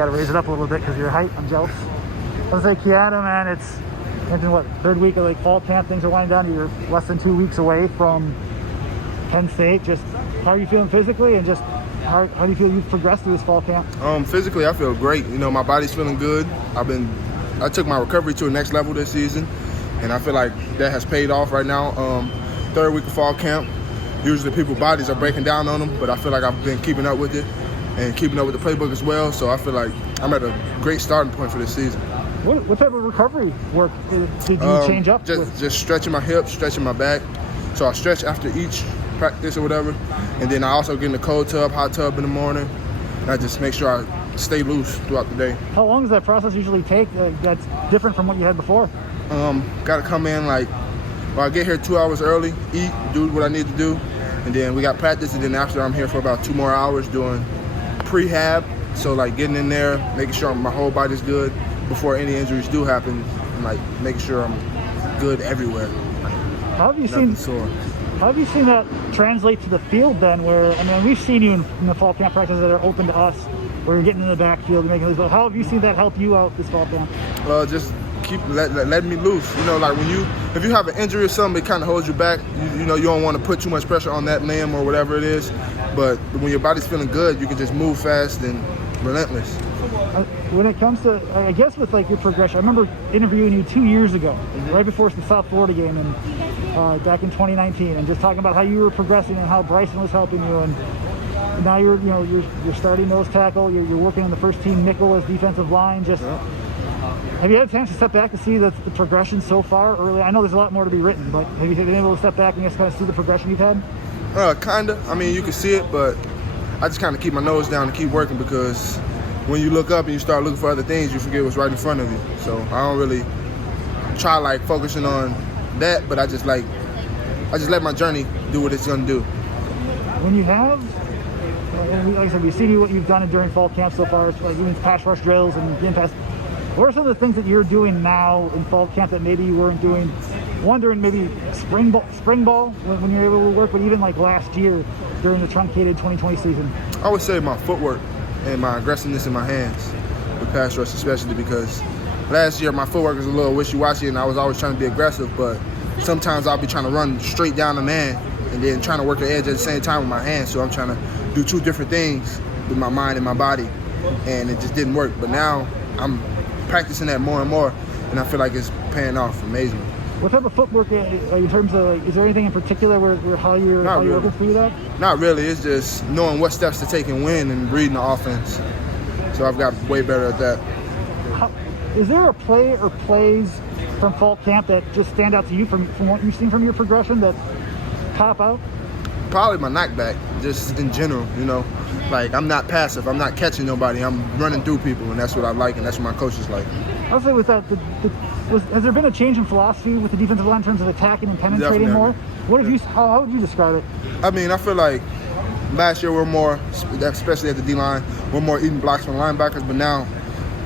got to raise it up a little bit because of your height. I'm jealous. I was like, Keanu, man, it's into what, third week of like fall camp. Things are winding down. You're less than 2 weeks away from Penn State. Just how are you feeling physically, and just how do you feel you've progressed through this fall camp? Physically, I feel great. You know, my body's feeling good. I took my recovery to the next level this season, and I feel like that has paid off right now. Third week of fall camp, usually people's bodies are breaking down on them, but I feel like I've been keeping up with it and keeping up with the playbook as well. So I feel like I'm at a great starting point for this season. What type of recovery work did you change up? Just stretching my hips, stretching my back. So I stretch after each practice or whatever, and then I also get in the cold tub, hot tub in the morning, and I just make sure I stay loose throughout the day. How long does that process usually take that's different from what you had before? Got to come in I get here 2 hours early, eat, do what I need to do, and then we got practice, and then after I'm here for about 2 more hours doing prehab. So like getting in there, making sure my whole body's good before any injuries do happen, and like making sure I'm good everywhere. How have you seen that translate to the field then? Where, I mean, we've seen you in the fall camp practices that are open to us, where you're getting in the backfield and making these. But how have you seen that help you out this fall camp? Just keep letting me loose. You know, like if you have an injury or something, it kind of holds you back. You know, you don't want to put too much pressure on that limb or whatever it is. But when your body's feeling good, you can just move fast and relentless. When it comes to, I guess with like your progression, I remember interviewing you 2 years ago, right before the South Florida game, and back in 2019, and just talking about how you were progressing and how Bryson was helping you, and now you're starting nose tackle, you're working on the first team nickel as defensive line. Have you had a chance to step back to see the progression so far early? I know there's a lot more to be written, but have you been able to step back and just kind of see the progression you've had? Kinda. I mean, you can see it, but I just kind of keep my nose down and keep working, because when you look up and you start looking for other things, you forget what's right in front of you. So I don't really try like focusing on that, but I just let my journey do what it's gonna do. When you have, like I said, we've seen what you've done during fall camp so far, like doing pass rush drills and getting past. What are some of the things that you're doing now in fall camp that maybe you weren't doing? One during maybe spring ball when you're able to work, but even like last year during the truncated 2020 season? I would say my footwork and my aggressiveness in my hands with pass rush, especially because last year my footwork was a little wishy-washy and I was always trying to be aggressive, but sometimes I'll be trying to run straight down the man and then trying to work the edge at the same time with my hands. So I'm trying to do two different things with my mind and my body, and it just didn't work. But now I'm practicing that more and more, and I feel like it's paying off amazingly. What type of footwork in terms of, like, is there anything in particular where how you're able to do that? Not really. It's just knowing what steps to take and when, and reading the offense. So I've got way better at that. Is there a play or plays from fall camp that just stand out to you from what you've seen from your progression that pop out? Probably my knockback, just in general, you know. Like, I'm not passive. I'm not catching nobody. I'm running through people, and that's what I like, and that's what my coaches like. I'll say with that, has there been a change in philosophy with the defensive line in terms of attacking and penetrating Definitely. more? How would you describe it? I mean, I feel like last year we're more, especially at the D-line, we're more eating blocks from linebackers, but now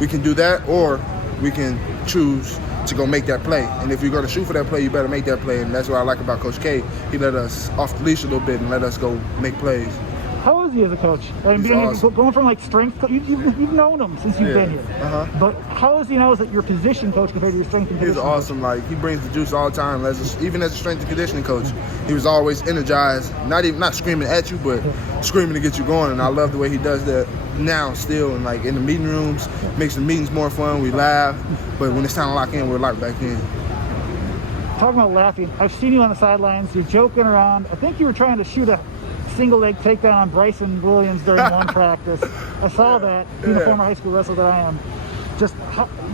we can do that, or we can choose to go make that play. And if you're going to shoot for that play, you better make that play, and that's what I like about Coach K. He let us off the leash a little bit and let us go make plays. How is he as a coach? Awesome. Going from like strength, you've known him since you've been here. But how is he now as your position coach compared to your strength and conditioning? He's awesome. Like, he brings the juice all the time. Even as a strength and conditioning coach, he was always energized. Not screaming at you, but screaming to get you going. And I love the way he does that now still. And like in the meeting rooms, makes the meetings more fun. We laugh, but when it's time to lock in, we're locked back in. Talking about laughing, I've seen you on the sidelines. You're joking around. I think you were trying to shoot a single leg takedown on Bryson Williams during one practice. I saw that, being a former high school wrestler that I am. Just,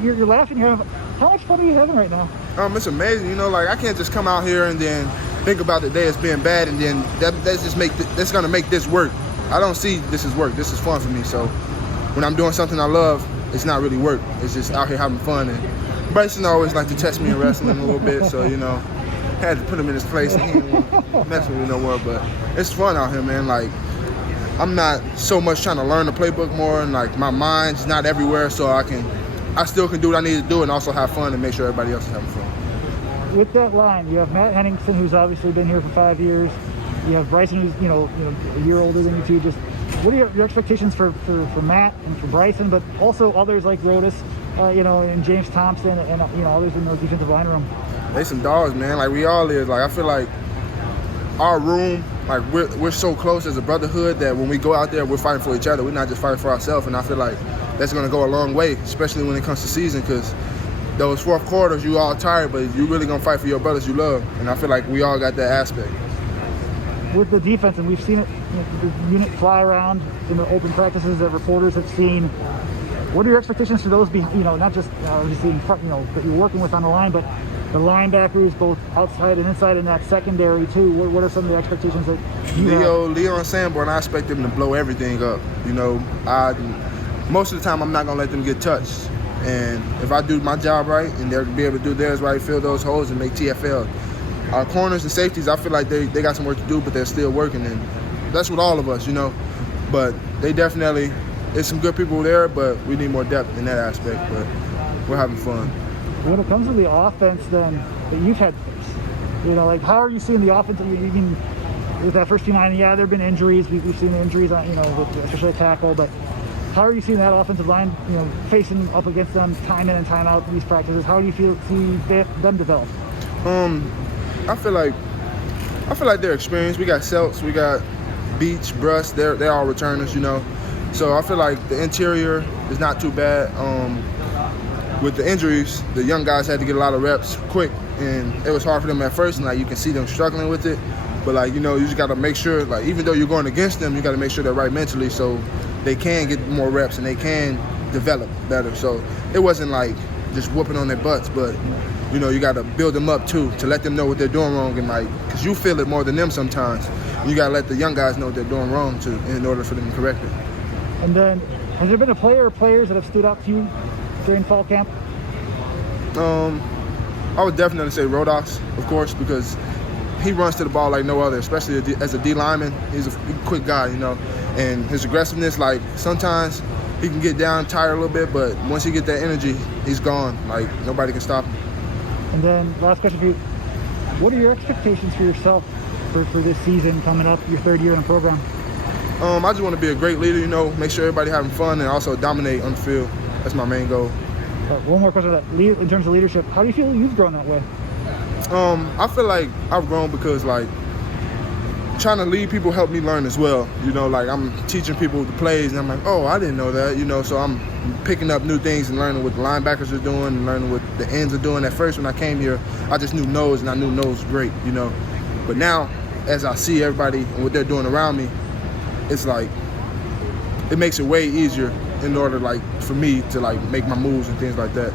you're laughing here. How much fun are you having right now? It's amazing. You know, like, I can't just come out here and then think about the day as being bad, and then that's gonna make this work. I don't see this as work. This is fun for me. So when I'm doing something I love, it's not really work. It's just out here having fun. And Bryson always liked to test me in wrestling a little bit, so, you know, had to put him in his place, and he didn't mess with me no more. But it's fun out here, man. Like, I'm not so much trying to learn the playbook more, and like my mind's not everywhere, so I still can do what I need to do and also have fun and make sure everybody else is having fun. With that line, you have Matt Henningsen, who's obviously been here for 5 years. You have Bryson, who's you know a year older than you two. Just What are your expectations for Matt and for Bryson, but also others like Rodas, and James Thompson and others in those defensive line room? They some dogs, man. Like we all is. Like I feel like our room, like we're so close as a brotherhood that when we go out there, we're fighting for each other. We're not just fighting for ourselves. And I feel like that's gonna go a long way, especially when it comes to season, because those fourth quarters, you all tired, but you really gonna fight for your brothers you love. And I feel like we all got that aspect. With the defense, and we've seen it, the unit fly around in the open practices that reporters have seen. What are your expectations for those? Not just obviously in front, that you're working with on the line, but the linebackers, both outside and inside, in that secondary too. What are some of the expectations that you have? Leon Sanborn, I expect them to blow everything up. Most of the time, I'm not gonna let them get touched. And if I do my job right, and they'll be able to do theirs right, fill those holes and make TFL. Our corners and safeties, I feel like they got some work to do, but they're still working, and that's with all of us, But they definitely, there's some good people there, but we need more depth in that aspect. But we're having fun. When it comes to the offense, then that you've had to face, how are you seeing the offense? Even with that first T9, yeah, there have been injuries. We've seen injuries on, especially a tackle, but how are you seeing that offensive line, facing up against them time in and time out in these practices? How do you see them develop? I feel like they're experienced. We got Seltz, we got Beach, Bruss. They're all returners, So I feel like the interior is not too bad. With the injuries, the young guys had to get a lot of reps quick, and it was hard for them at first. And you can see them struggling with it. But you just got to make sure, even though you're going against them, you got to make sure they're right mentally, so they can get more reps and they can develop better. So it wasn't like just whooping on their butts, but you got to build them up too, to let them know what they're doing wrong, and because you feel it more than them sometimes. You got to let the young guys know what they're doing wrong in order for them to correct it. And then, has there been a player or players that have stood out to you during fall camp? I would definitely say Rodas, of course, because he runs to the ball like no other, especially as a D lineman. He's a quick guy, and his aggressiveness, sometimes he can get down, tired a little bit, but once he get that energy, he's gone. Nobody can stop him. And then, last question for you. What are your expectations for yourself for this season coming up, your third year in the program? I just want to be a great leader, make sure everybody having fun and also dominate on the field. That's my main goal. One more question in terms of leadership. How do you feel you've grown that way? I feel like I've grown because trying to lead people helped me learn as well. I'm teaching people the plays, and I'm like, oh, I didn't know that. So I'm picking up new things and learning what the linebackers are doing and learning what the ends are doing. At first, when I came here, I just knew nose, and I knew nose great, But now, as I see everybody and what they're doing around me, it's it makes it way easier in order for me to make my moves and things like that.